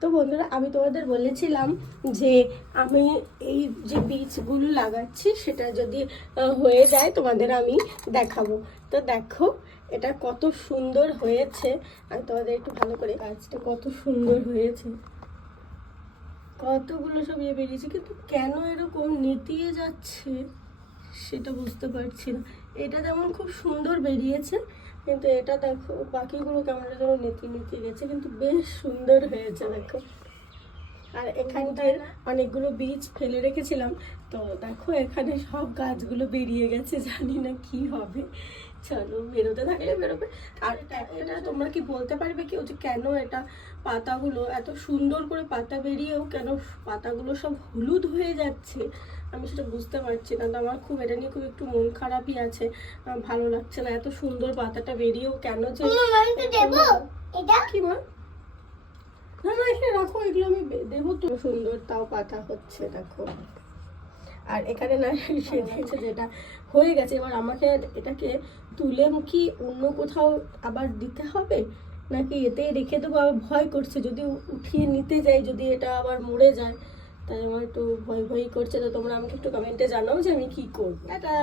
তো বন্ধুরা, আমি তোমাদের বলেছিলাম যে আমি এই যে বীজগুলো লাগাচ্ছি সেটা যদি হয়ে যায় তোমাদের আমি দেখাবো। তো দেখো এটা কত সুন্দর হয়েছে। আমি তোমাদের একটু ভালো করে, গাছটা কত সুন্দর হয়েছে, কতগুলো সব ইয়ে বেরিয়েছে, কিন্তু কেন এরকম নেতিয়ে যাচ্ছে সেটা বুঝতে পারছি না। এটা যেমন খুব সুন্দর বেরিয়েছে, কিন্তু এটা দেখো বাকিগুলো কেমন যেন নেতিয়ে গেছে, কিন্তু বেশ সুন্দর হয়েছে দেখো। আর এখানটায় অনেকগুলো বীজ ফেলে রেখেছিলাম, তো দেখো এখানে সব গাছগুলো বেরিয়ে গেছে, জানি না কি হবে। চলো, বেরোতে থাকলে বেরোবে। আর এটা তোমরা কি বলতে পারবে কেউ যে কেন এটা পাতাগুলো এত সুন্দর করে পাতা বেরিয়েও কেন পাতাগুলো সব হলুদ হয়ে যাচ্ছে? আমি সেটা বুঝতে পারছি না। তো আমার খুব এটা নিয়ে খুব একটু মন খারাপই আছে, ভালো লাগছে না। এত সুন্দর পাতাটা বেরিয়েও কেন যে কি বল, না না এখানে রাখো, এগুলো আমি দেবো তো। সুন্দর তাও পাতা হচ্ছে দেখো। আর এখানে না সেজেছে যেটা হয়ে গেছে, এবার আমাকে এটাকে তুলে কি অন্য কোথাও আবার দিতে হবে নাকি এতেই রেখে দেবো? আবার ভয় করছে যদি উঠিয়ে নিতে যাই, যদি এটা আবার মরে যায়, তাই আমার একটু ভয় করছে। তো তোমরা আমাকে একটু কমেন্টে জানাও যে আমি কি করবো। এটা